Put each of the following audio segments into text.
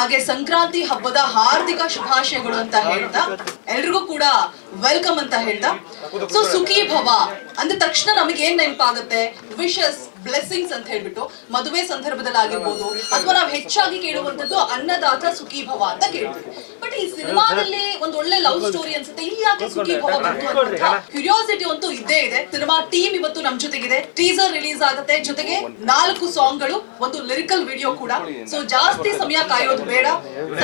ಹಾಗೆ ಸಂಕ್ರಾಂತಿ ಹಬ್ಬದ ಹಾರ್ದಿಕ ಶುಭಾಶಯಗಳು ಅಂತ ಹೇಳ್ತಾ ಎಲ್ರಿಗೂ ಕೂಡ ವೆಲ್ಕಮ್ ಅಂತ ಹೇಳ್ತಾ ಸೊ ಸುಖಿ ಭವ ಅಂದ ತಕ್ಷಣ ನಮಗೆ ಏನ್ ನೆನಪಾಗುತ್ತೆ ವಿಶಸ್ ಬ್ಲೆಸ್ಸಿಂಗ್ಸ್ ಅಂತ ಹೇಳ್ಬಿಟ್ಟು ಮದುವೆ ಸಂದರ್ಭದಲ್ಲಿ ಆಗಿರ್ಬೋದು ಅಥವಾ ನಾವು ಹೆಚ್ಚಾಗಿ ಕೇಳುವಂತದ್ದು ಅನ್ನದಾತ ಸುಖಿ ಭವ ಅಂತ ಕೇಳ್ತೀವಿ. ಬಟ್ ಈ ಸಿನಿಮಾದಲ್ಲಿ ಒಂದು ಒಳ್ಳೆ ಲವ್ ಸ್ಟೋರಿ ಅನ್ಸುತ್ತೆ, ಇಲ್ಲಿ ಯಾಕೆ ಸುಖಿ ಭವ ಬಂತು ಅಂತ ಕ್ಯೂರಿಯಾಸಿಟಿ ಅಂತೂ ಇದ್ದೇ ಇದೆ. ಸಿನಿಮಾ ಟೀಮ್ ಇವತ್ತು ನಮ್ ಜೊತೆಗಿದೆ, ಟೀಸರ್ ರಿಲೀಸ್ ಆಗುತ್ತೆ, ಜೊತೆಗೆ 4 ಸಾಂಗ್ಗಳು, ಒಂದು ಲಿರಿಕಲ್ ವಿಡಿಯೋ ಕೂಡ. ಸೊ ಜಾಸ್ತಿ ಸಮಯ ಕಾಯೋದು ಬೇಡ.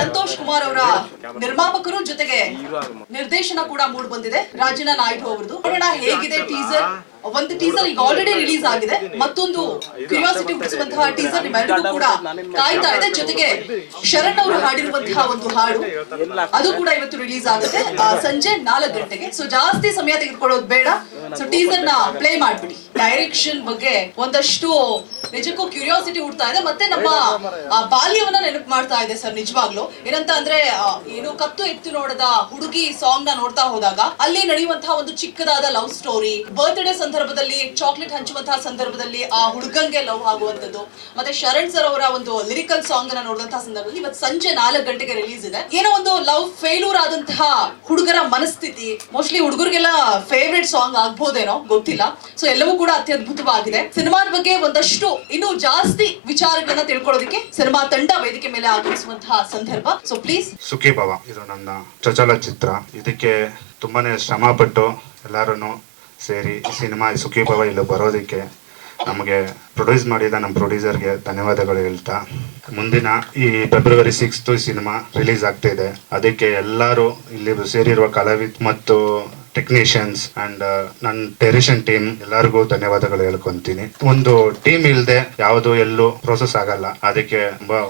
ಸಂತೋಷ್ ಕುಮಾರ್ ಅವರ ನಿರ್ಮಾಪಕರು ಜೊತೆಗೆ ನಿರ್ದೇಶನ ಕೂಡ ಮೂಡ್ ಬಂದಿದೆ ರಾಜನ ನಾಯ್ಡು ಅವರದು. ನೋಡೋಣ ಹೇಗಿದೆ ಟೀಸರ್. ಒಂದು ಟೀಸರ್ ಈಗ ಆಲ್ರೆಡಿ ರಿಲೀಸ್ ಆಗಿದೆ, ಮತ್ತೊಂದು ಕ್ಯೂರಿಯಾಸಿಟಿ ಹುಟ್ಟಿಸುವಂತಹ ಟೀಸರ್ ನಿಮ್ಮೆಲ್ಲರಿಗೂ ಕೂಡ ಕಾಯ್ತಾ ಇದೆ. ಜೊತೆಗೆ ಶರಣ್ ಅವರು ಹಾಡಿರುವಂತಹ ಒಂದು ಹಾಡು ಅದು ಕೂಡ ಇವತ್ತು ರಿಲೀಸ್ ಆಗುತ್ತೆ ಸಂಜೆ 4 ಗಂಟೆಗೆ. ಸೊ ಜಾಸ್ತಿ ಸಮಯ ತೆಗೆದುಕೊಳ್ಳೋದು ಬೇಡ. ಸೊ ಟೀಸರ್ ನ ಪ್ಲೇ ಮಾಡ್ಬಿಡಿ. ಡೈರೆಕ್ಷನ್ ಬಗ್ಗೆ ಒಂದಷ್ಟು ನಿಜಕ್ಕೂ ಕ್ಯೂರಿಯಾಸಿಟಿ ಹುಡ್ತಾ ಇದೆ, ಮತ್ತೆ ನಮ್ಮ ಬಾಲ್ಯವನ್ನ ನೆನಪು ಮಾಡ್ತಾ ಇದೆ ಸರ್. ನಿಜವಾಗ್ಲು ಏನಂತ ಅಂದ್ರೆ ಏನು ಕತ್ತು ಎತ್ತು ನೋಡದ ಹುಡುಗಿ ಸಾಂಗ್ ನ ನೋಡ್ತಾ ಹೋದಾಗ ಅಲ್ಲಿ ನಡೆಯುವಂತಹ ಒಂದು ಚಿಕ್ಕದಾದ ಲವ್ ಸ್ಟೋರಿ, ಬರ್ತ್ಡೇ ಸಂದರ್ಭದಲ್ಲಿ ಚಾಕ್ಲೇಟ್ ಹಂಚುವಂತಹ ಸಂದರ್ಭದಲ್ಲಿ ಆ ಹುಡುಗಂಗೆ ಲವ್ ಆಗುವಂತದ್ದು, ಮತ್ತೆ ಶರಣ್ ಸರ್ ಅವರ ಒಂದು ಲಿರಿಕಲ್ ಸಾಂಗ್ ಅನ್ನ ನೋಡುವಂತಹ ಸಂದರ್ಭದಲ್ಲಿ ಇವತ್ತು ಸಂಜೆ 4 ಗಂಟೆಗೆ ರಿಲೀಸ್ ಇದೆ. ಏನೋ ಒಂದು ಲವ್ ಫೇಲ್ಯೂರ್ ಆದಂತಹ ಹುಡುಗರ ಮನಸ್ಥಿತಿ, ಮೋಸ್ಟ್ಲಿ ಹುಡುಗರಿಗೆಲ್ಲ ಫೇವ್ರೆಟ್ ಸಾಂಗ್ ಆಗ್ಬೋದೇನೋ ಗೊತ್ತಿಲ್ಲ. ಸೊ ಎಲ್ಲವೂ ಕೂಡ ಅತ್ಯದ್ಭುತವಾಗಿದೆ. ಸಿನಿಮಾದ ಬಗ್ಗೆ ಒಂದಷ್ಟು ಇನ್ನೂ ಜಾಸ್ತಿ ವಿಚಾರಗಳನ್ನ ತಿಳ್ಕೊಳ್ಳೋದಕ್ಕೆ ಸಿನಿಮಾ ತಂಡ ವೇದಿಕೆ ಮೇಲೆ ಆಗಮಿಸುವಂತಹ ಸಂದರ್ಭ. So please. ಸುಖಿ ಭವ ಇದು ನನ್ನ ಚೊಚ್ಚಲ ಚಿತ್ರ. ಇದಕ್ಕೆ ತುಂಬಾನೇ ಶ್ರಮ ಪಟ್ಟು ಎಲ್ಲರೂ ಸೇರಿ ಸಿನಿಮಾ ಸುಖಿ ಭವ ಇಲ್ಲಿ ಬರೋದಕ್ಕೆ ನಮಗೆ ಪ್ರೊಡ್ಯೂಸ್ ಮಾಡಿದ ನಮ್ಮ ಪ್ರೊಡ್ಯೂಸರ್ಗೆ ಧನ್ಯವಾದಗಳು ಹೇಳ್ತಾ, ಮುಂದಿನ ಈ ಫೆಬ್ರವರಿ 6 ಸಿನಿಮಾ ರಿಲೀಸ್ ಆಗ್ತಾ ಇದೆ. ಅದಕ್ಕೆ ಎಲ್ಲರೂ ಇಲ್ಲಿ ಸೇರಿರುವ ಕಲಾವಿದ ಮತ್ತು ಟೆಕ್ನಿಷಿಯನ್ಸ್ ಅಂಡ್ ನನ್ನ ಡೈರೆಕ್ಷನ್ ಟೀಮ್ ಎಲ್ಲರಿಗೂ ಧನ್ಯವಾದಗಳು ಹೇಳ್ಕೊಂತೀನಿ. ಒಂದು ಟೀಮ್ ಇಲ್ಲದೆ ಯಾವುದು ಎಲ್ಲೂ ಪ್ರೋಸೆಸ್ ಆಗಲ್ಲ. ಅದಕ್ಕೆ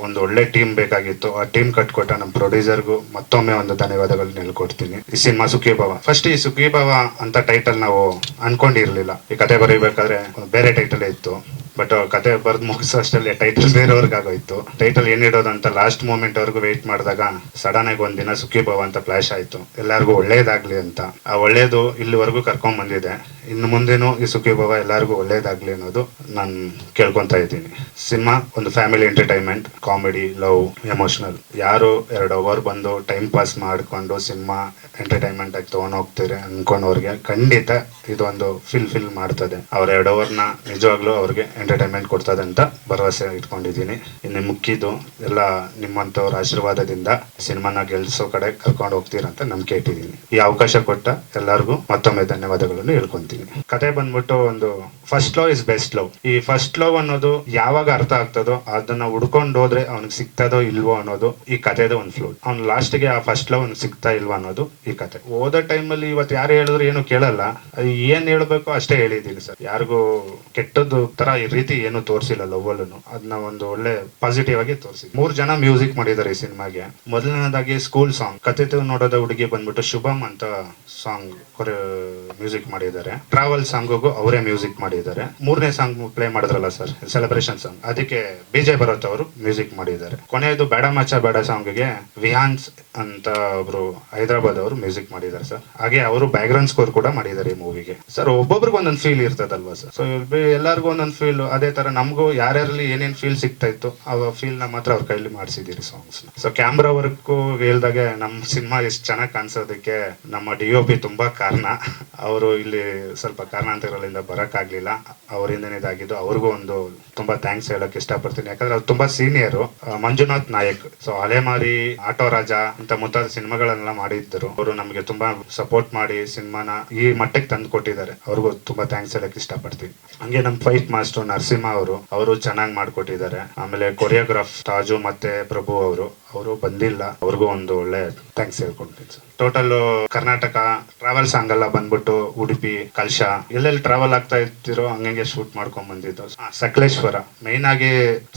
ಒಂದು ಒಳ್ಳೆ ಟೀಮ್ ಬೇಕಾಗಿತ್ತು. ಆ ಟೀಮ್ ಕಟ್ಕೊಟ್ಟ ನಮ್ಮ ಪ್ರೊಡ್ಯೂಸರ್ಗೂ ಮತ್ತೊಮ್ಮೆ ಒಂದು ಧನ್ಯವಾದಗಳನ್ನ ಹೇಳ್ಕೊಡ್ತೀನಿ. ಈ ಸಿನಿಮಾ ಸುಖಿ ಭವ, ಫಸ್ಟ್ ಈ ಸುಖಿ ಭವ ಅಂತ ಟೈಟಲ್ ನಾವು ಅನ್ಕೊಂಡಿರ್ಲಿಲ್ಲ. ಈ ಕತೆ ಬರೀಬೇಕಾದ್ರೆ ಬೇರೆ ಟೈಟಲ್ ಇತ್ತು, ಬಟ್ ಕತೆ ಬರ್ದು ಮುಗಿಸೋ ಅಷ್ಟಲ್ಲಿ ಟೈಟಲ್ ಬೇರೆಯವ್ರಿಗಾಗೋಯ್ತು. ಟೈಟಲ್ ಏನಿಡೋದು ಅಂತ ಲಾಸ್ಟ್ ಮೂಮೆಂಟ್ ವರ್ಗು ವೇಟ್ ಮಾಡಿದಾಗ ಸಡನ್ ಆಗಿ ಒಂದಿನ ಸುಖಿ ಭವ ಅಂತ ಫ್ಲಾಶ್ ಆಯ್ತು. ಎಲ್ಲರಿಗೂ ಒಳ್ಳೇದಾಗ್ಲಿ ಅಂತ. ಆ ಒಳ್ಳೇದು ಇಲ್ಲಿವರೆಗೂ ಕರ್ಕೊಂಡ್ ಬಂದಿದೆ. ಇನ್ನು ಮುಂದೇನು ಈ ಸುಖಿ ಭವ ಎಲ್ಲರಿಗೂ ಒಳ್ಳೇದಾಗ್ಲಿ ಅನ್ನೋದು ನಾನು ಕೇಳ್ಕೊಂತಾ ಇದ್ದೀನಿ. ಸಿನಿಮಾ ಒಂದು family entertainment, comedy, love, emotional. ಯಾರು 2 ಅವರ್ ಬಂದು ಟೈಮ್ ಪಾಸ್ ಮಾಡ್ಕೊಂಡು ಸಿನಿಮಾ ಎಂಟರ್ಟೈನ್ಮೆಂಟ್ ಆಗಿ ತಗೊಂಡು ಹೋಗ್ತಾರೆ ಅನ್ಕೊಂಡವ್ರಿಗೆ ಖಂಡಿತ ಇದೊಂದು ಫಿಲ್ ಮಾಡ್ತದೆ. ಅವ್ರ 2 ಅವರ್ನ ನಿಜವಾಗ್ಲೂ ಅವ್ರಿಗೆ ಎಂಟರ್ಟೈನ್ಮೆಂಟ್ ಕೊಡ್ತದೆ ಅಂತ ಭರವಸೆ ಇಟ್ಕೊಂಡಿದ್ದೀನಿ. ಇನ್ನು ಮುಖ್ಯದು ಎಲ್ಲ ನಿಮ್ಮಂತವ್ರ ಆಶೀರ್ವಾದದಿಂದ ಸಿನಿಮಾನ ಗೆಲ್ಸೋ ಕಡೆ ಕರ್ಕೊಂಡು ಹೋಗ್ತೀರಂತ ನಂಬಿಕೆ ಇಟ್ಟಿದ್ದೀನಿ. ಈ ಅವಕಾಶ ಕೊಟ್ಟ ಎಲ್ಲರಿಗೂ ಮತ್ತೊಮ್ಮೆ ಧನ್ಯವಾದಗಳನ್ನು ಹೇಳ್ಕೊಂತೀನಿ. ಕತೆ ಬಂದ್ಬಿಟ್ಟು ಒಂದು first love is best love. ಈ ಫಸ್ಟ್ ಲವ್ ಅನ್ನೋದು ಯಾವಾಗ ಅರ್ಥ ಆಗ್ತದೋ ಅದನ್ನ ಹುಡ್ಕೊಂಡು ಹೋದ್ರೆ ಅವ್ನಿಗೆ ಸಿಗ್ತದೋ ಇಲ್ವೋ ಅನ್ನೋದು ಈ ಕಥೆದ ಒಂದು ಫ್ಲೋ. ಅವ್ನು ಲಾಸ್ಟ್ಗೆ ಆ ಫಸ್ಟ್ ಲವ್ ಅವ್ನಿಗೆ ಸಿಗ್ತಾ ಇಲ್ವಾ ಅನ್ನೋದು ಈ ಕತೆ. ಓದೋ ಟೈಮಲ್ಲಿ ಇವತ್ತು ಯಾರು ಹೇಳಿದ್ರು ಏನು ಕೇಳಲ್ಲ, ಏನ್ ಹೇಳ್ಬೇಕು ಅಷ್ಟೇ ಹೇಳಿದ್ದೀನಿ ಸರ್. ಯಾರಿಗೂ ಕೆಟ್ಟದ್ದು ತರ ಈ ರೀತಿ ಏನು ತೋರಿಸಿಲ್ಲ ಲವ್ ಅಲ್ಲೂ. ಅದನ್ನ ಒಂದು ಒಳ್ಳೆ ಪಾಸಿಟಿವ್ ಆಗಿ ತೋರಿಸಿ. 3 ಜನ ಮ್ಯೂಸಿಕ್ ಮಾಡಿದ್ದಾರೆ ಈ ಸಿನಿಮಾಗೆ. ಮೊದಲನೇದಾಗಿ ಸ್ಕೂಲ್ ಸಾಂಗ್ ಕತೆ ನೋಡೋದ ಹುಡುಗಿ ಬಂದ್ಬಿಟ್ಟು ಶುಭಮ್ ಅಂತ ಸಾಂಗ್ ಮ್ಯೂಸಿಕ್ ಮಾಡಿದ್ದಾರೆ. ಟ್ರಾವೆಲ್ ಸಾಂಗ್ಗೂ ಅವರೇ ಮ್ಯೂಸಿಕ್ ಮಾಡಿದ್ದಾರೆ. 3ನೇ ಸಾಂಗ್ ಪ್ಲೇ ಮಾಡಿದ್ರಲ್ಲ ಸರ್, ಸೆಲೆಬ್ರೇಷನ್ ಸಾಂಗ್, ಅದಕ್ಕೆ ಬಿಜಯ್ ಭರತ್ ಅವರು ಮ್ಯೂಸಿಕ್ ಮಾಡಿದ್ದಾರೆ. ಕೊನೆಯದು ಬೇಡ ಮಚ್ಚ ಬೇಡ ಸಾಂಗ್ಗೆ ವಿಹಾನ್ಸ್ ಅಂತ ಒಬ್ರು ಹೈದರಾಬಾದ್ ಅವರು ಮ್ಯೂಸಿಕ್ ಮಾಡಿದ್ದಾರೆ ಸರ್. ಹಾಗೆ ಅವರು ಬ್ಯಾಕ್ಗ್ರೌಂಡ್ ಸ್ಕೋರ್ ಕೂಡ ಮಾಡಿದ್ದಾರೆ ಈ ಮೂವಿಗೆ. ಸರ್ ಒಬ್ಬೊಬ್ರಿಗೆ ಒಂದೊಂದು ಫೀಲ್ ಇರ್ತದಲ್ವಾ ಸರ್. ಸೊ ಎಲ್ಲರಿಗೂ ಒಂದೊಂದು ಫೀಲ್, ಅದೇ ತರ ನಮಗೂ ಯಾರ್ಯಾರಲ್ಲಿ ಏನೇನ್ ಫೀಲ್ ಸಿಗ್ತಾ ಇತ್ತು ಆ ಫೀಲ್ ನ ಮಾತ್ರ ಅವ್ರ ಕೈಲಿ ಮಾಡಿಸಿದೀರಿ ಸಾಂಗ್ಸ್. ಸೊ ಕ್ಯಾಮ್ರಾ ವರ್ಕು ಹೇಳ್ದಾಗೆ ನಮ್ಮ ಸಿನಿಮಾ ಎಷ್ಟು ಚೆನ್ನಾಗಿ ಕಾಣಿಸೋದಕ್ಕೆ ನಮ್ಮ DOP ತುಂಬಾ ಕಾರಣ. ಅವರು ಇಲ್ಲಿ ಸ್ವಲ್ಪ ಕಾರಣಾಂತರಗಳಿಂದ ಬರಕ್ಕಾಗ್ಲಿಲ್ಲ, ಅವರಿಂದನೇ ಇದಾಗಿದ್ದು. ಅವ್ರಿಗೂ ಒಂದು ತುಂಬಾ ಥ್ಯಾಂಕ್ಸ್ ಹೇಳಕ್ ಇಷ್ಟಪಡ್ತೀನಿ. ಯಾಕಂದ್ರೆ ಅವ್ರು ತುಂಬಾ ಸೀನಿಯರು. ಮಂಜುನಾಥ್ ನಾಯಕ್, ಸೊ ಅಲೆಮಾರಿ, ಆಟೋ ರಾಜ ಅಂತ ಮುಂತಾದ ಸಿನಿಮಾಗಳನ್ನೆಲ್ಲ ಮಾಡಿದ್ದರು. ಅವರು ನಮಗೆ ತುಂಬಾ ಸಪೋರ್ಟ್ ಮಾಡಿ ಸಿನಿಮಾನ ಈ ಮಟ್ಟಕ್ಕೆ ತಂದು ಕೊಟ್ಟಿದ್ದಾರೆ. ಅವ್ರಿಗೂ ತುಂಬಾ ಥ್ಯಾಂಕ್ಸ್ ಹೇಳಕ್ ಇಷ್ಟಪಡ್ತೀನಿ. ಹಂಗೆ ನಮ್ ಫೈಟ್ ಮಾಸ್ಟರ್ ನರಸಿಂಹ ಅವರು ಚೆನ್ನಾಗಿ ಮಾಡ್ಕೊಟ್ಟಿದ್ದಾರೆ. ಆಮೇಲೆ ಕೊರಿಯೋಗ್ರಾಫ್ ತಾಜು ಮತ್ತೆ ಪ್ರಭು ಅವರು ಬಂದಿಲ್ಲ, ಅವ್ರಿಗೂ ಒಂದು ಒಳ್ಳೆ ಥ್ಯಾಂಕ್ಸ್ ಹೇಳ್ಕೊಂತೀನಿ sir. Total Karnataka travel song ಎಲ್ಲ ಬಂದ್ಬಿಟ್ಟು ಉಡುಪಿ, ಕಲ್ಶ ಎಲ್ಲೆಲ್ಲಿ ಟ್ರಾವೆಲ್ ಆಗ್ತಾ ಇರ್ತಿರೋ ಹಂಗೆ ಶೂಟ್ ಮಾಡ್ಕೊಂಡ್ ಬಂದಿದ್ದು. ಸಕಲೇಶ್ವರ ಮೈನ್ ಆಗಿ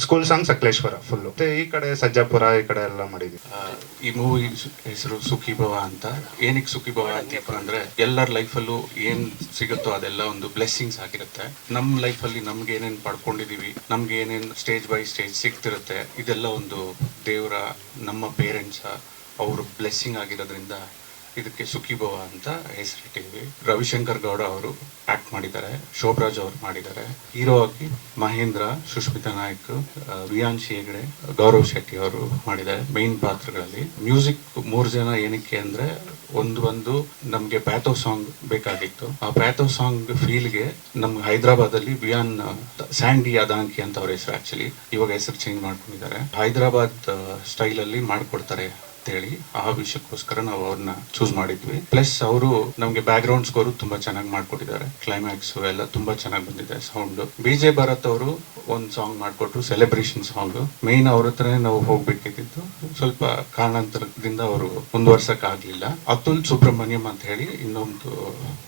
ಸ್ಕೂಲ್ ಸಾಂಗ್ ಸಕಲೇಶ್ವರ ಫುಲ್. ಮತ್ತೆ ಈ ಕಡೆ ಸಜ್ಜಾಪುರ ಈ ಕಡೆ ಎಲ್ಲ ಮಾಡಿದ್ವಿ. ಈ ಮೂವಿ ಹೆಸರು ಸುಖಿ ಭವ ಅಂತ. ಏನಕ್ಕೆ ಸುಖಿ ಭವ ಅಂತ ಅಂದ್ರೆ ಎಲ್ಲರ ಲೈಫಲ್ಲೂ ಏನ್ ಸಿಗುತ್ತೋ ಅದೆಲ್ಲ ಒಂದು ಬ್ಲೆಸ್ಸಿಂಗ್ಸ್ ಆಗಿರುತ್ತೆ. ನಮ್ಮ ಲೈಫಲ್ಲಿ ನಮ್ಗೆ ಏನೇನ್ ಪಡ್ಕೊಂಡಿದೀವಿ, ನಮ್ಗೆ ಏನೇನ್ ಸ್ಟೇಜ್ ಬೈ ಸ್ಟೇಜ್ ಸಿಗ್ತಿರುತ್ತೆ, ಇದೆಲ್ಲ ಒಂದು ದೇವರ, ನಮ್ಮ ಪೇರೆಂಟ್ಸ್ ಅವ್ರ ಬ್ಲೆಸ್ಸಿಂಗ್ ಆಗಿರೋದ್ರಿಂದ ಇದಕ್ಕೆ ಸುಖೀಭವ ಅಂತ ಹೆಸರಿಟ್ಟಿದ್ವಿ. ರವಿಶಂಕರ್ ಗೌಡ ಅವರು ಆಕ್ಟ್ ಮಾಡಿದ್ದಾರೆ, ಶೋಭರಾಜ್ ಅವರು ಮಾಡಿದ್ದಾರೆ. ಹೀರೋ ಆಗಿ ಮಹೇಂದ್ರ, ಸುಷ್ಮಿತಾ ನಾಯ್ಕ್, ವಿಯಾನ್ಶಿ ಹೆಗ್ಡೆ, ಗೌರವ್ ಶೆಟ್ಟಿ ಅವರು ಮಾಡಿದ್ದಾರೆ ಮೇನ್ ಪಾತ್ರಗಳಲ್ಲಿ. ಮ್ಯೂಸಿಕ್ 3 ಜನ ಏನಕ್ಕೆ ಅಂದ್ರೆ ಒಂದು ನಮ್ಗೆ ಪ್ಯಾಥೋ ಸಾಂಗ್ ಬೇಕಾಗಿತ್ತು. ಆ ಪ್ಯಾಥೋ ಸಾಂಗ್ ಫೀಲ್ಗೆ ನಮ್ಗೆ ಹೈದರಾಬಾದ್ ಅಲ್ಲಿ ವಿಯಾನ್ ಸ್ಯಾಂಡಿ ಅದಾಂಕಿ ಅಂತ ಅವ್ರ ಹೆಸರು, ಆಕ್ಚುಲಿ ಇವಾಗ ಹೆಸರು ಚೇಂಜ್ ಮಾಡ್ಕೊಂಡಿದ್ದಾರೆ. ಹೈದರಾಬಾದ್ ಸ್ಟೈಲ್ ಅಲ್ಲಿ ಮಾಡ್ಕೊಡ್ತಾರೆ ಹೇಳಿ ಆ ವಿಷಯಕ್ಕೋಸ್ಕರ ನಾವು ಅವ್ರನ್ನ ಚೂಸ್ ಮಾಡಿದ್ವಿ. ಪ್ಲಸ್ ಅವರು ನಮ್ಗೆ ಬ್ಯಾಕ್ ಗ್ರೌಂಡ್ ಸ್ಕೋರ್ ತುಂಬಾ ಚೆನ್ನಾಗಿ ಮಾಡ್ಕೊಟ್ಟಿದ್ದಾರೆ. ಕ್ಲೈಮ್ಯಾಕ್ಸ್ ಎಲ್ಲ ತುಂಬಾ ಚೆನ್ನಾಗಿ ಬಂದಿದೆ. ಸೌಂಡ್ BJ ಭರತ್ ಅವರು ಒಂದು ಸಾಂಗ್ ಮಾಡ್ಕೊಟ್ರು, ಸೆಲೆಬ್ರೇಷನ್ ಸಾಂಗ್. ಮೇನ್ ಅವ್ರ ಹತ್ರನೇ ನಾವು ಹೋಗ್ಬೇಕಿದ್ದು, ಸ್ವಲ್ಪ ಕಾರಣಾಂತರದಿಂದ ಅವರು ಮುಂದುವರ್ಸಕ್ ಆಗ್ಲಿಲ್ಲ. ಅತುಲ್ ಸುಬ್ರಹ್ಮಣ್ಯಂ ಅಂತ ಹೇಳಿ ಇನ್ನೊಂದು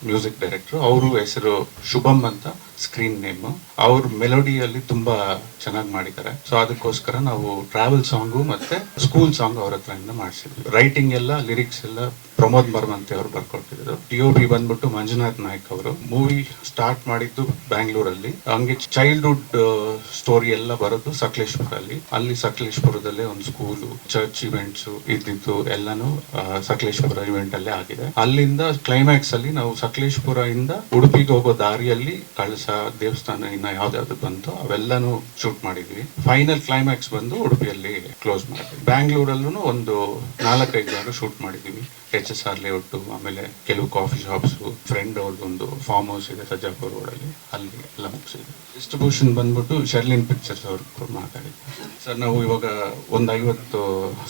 ಮ್ಯೂಸಿಕ್ ಡೈರೆಕ್ಟರ್, ಅವರು ಹೆಸರು ಶುಭಮ್ ಅಂತ ಸ್ಕ್ರೀನ್ ನೇಮ್. ಅವ್ರ ಮೆಲೋಡಿಯಲ್ಲಿ ತುಂಬಾ ಚೆನ್ನಾಗಿ ಮಾಡಿದ್ದಾರೆ. ಸೊ ಅದಕ್ಕೋಸ್ಕರ ನಾವು ಟ್ರಾವೆಲ್ ಸಾಂಗು ಮತ್ತೆ ಸ್ಕೂಲ್ ಸಾಂಗ್ ಅವ್ರ ಹತ್ರದಿಂದ ಮಾಡಿಸಿದ್ವಿ. ರೈಟಿಂಗ್ ಎಲ್ಲ, ಲಿರಿಕ್ಸ್ ಎಲ್ಲ ಪ್ರಮೋದ್ ಮರ್ಮಂತೆ ಅವರು ಬರ್ಕೊಟ್ಟಿದ್ರು. DOP ಬಂದ್ಬಿಟ್ಟು ಮಂಜುನಾಥ್ ನಾಯ್ಕ್ ಅವರು. ಮೂವಿ ಸ್ಟಾರ್ಟ್ ಮಾಡಿದ್ದು ಬ್ಯಾಂಗ್ಳೂರಲ್ಲಿ, ಹಂಗೆ ಚೈಲ್ಡ್ಹುಡ್ ಸ್ಟೋರಿ ಎಲ್ಲ ಬರೋದು ಸಕಲೇಶ್ಪುರಲ್ಲಿ. ಅಲ್ಲಿ ಸಕಲೇಶ್ಪುರದಲ್ಲೇ ಒಂದು ಸ್ಕೂಲು, ಚರ್ಚ್ ಇವೆಂಟ್ಸ್ ಇದ್ದಿದ್ದು ಎಲ್ಲಾನು ಸಕಲೇಶ್ಪುರ ಇವೆಂಟ್ ಅಲ್ಲೇ ಆಗಿದೆ. ಅಲ್ಲಿಂದ ಕ್ಲೈಮ್ಯಾಕ್ಸ್ ಅಲ್ಲಿ ನಾವು ಸಕಲೇಶ್ಪುರ ಇಂದ ಉಡುಪಿಗೆ ಹೋಗೋ ದಾರಿಯಲ್ಲಿ ಕಳಸ ದೇವಸ್ಥಾನ ಇನ್ನ ಯಾವ್ದಾವ್ದು ಬಂತು ಅವೆಲ್ಲಾನು ಶೂಟ್ ಮಾಡಿದ್ವಿ. ಫೈನಲ್ ಕ್ಲೈಮ್ಯಾಕ್ಸ್ ಬಂದು ಉಡುಪಿಯಲ್ಲಿ ಕ್ಲೋಸ್ ಮಾಡಿದ್ವಿ. ಬ್ಯಾಂಗ್ಳೂರಲ್ಲೂ ಒಂದು 4-5 ಜಾಗ ಶೂಟ್ ಮಾಡಿದೀವಿ. HSR ಲೇಔಟ್, ಆಮೇಲೆ ಕೆಲವು ಕಾಫಿ ಶಾಪ್ಸ್, ಫ್ರೆಂಡ್ ಅವ್ರದ್ದೊಂದು ಫಾರ್ಮ್ ಹೌಸ್ ಇದೆ ಸಜ್ಜಾಪುರ ರೋಡಲ್ಲಿ, ಅಲ್ಲಿ ಎಲ್ಲ ಮುಗಿಸಿದ್ವಿ. ಡಿಸ್ಟ್ರಿಬ್ಯೂಷನ್ ಬಂದ್ಬಿಟ್ಟು ಶರ್ಲಿನ್ ಪಿಕ್ಚರ್ಸ್ ಅವ್ರು ಮಾತಾಡಿದ್ವಿ. ಸರ್ ನಾವು ಇವಾಗ ಒಂದು 50